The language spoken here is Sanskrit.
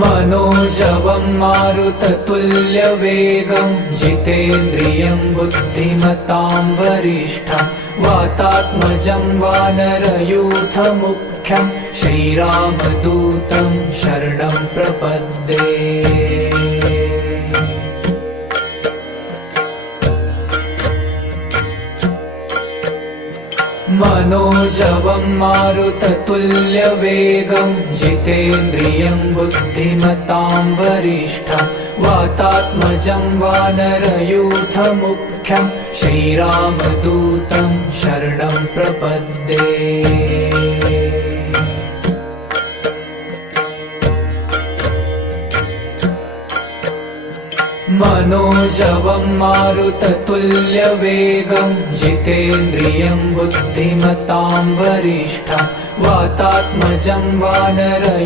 मनोजवं मारुततुल्यवेगं जितेन्द्रियं बुद्धिमतां वरिष्ठं वातात्मजं वानरयूथमुख्यं श्रीरामदूतं शरणं प्रपद्ये। मनोजवं मारुततुल्यवेगं जितेन्द्रियं बुद्धिमतां वरिष्ठं वातात्मजं वानरयूथमुख्यं श्रीरामदूतं शरणं प्रपद्ये। मनोजवं मारुततुल्यवेगं जितेन्द्रियं बुद्धिमतां वरिष्ठं वातात्मजं वानरयूथमुख्यं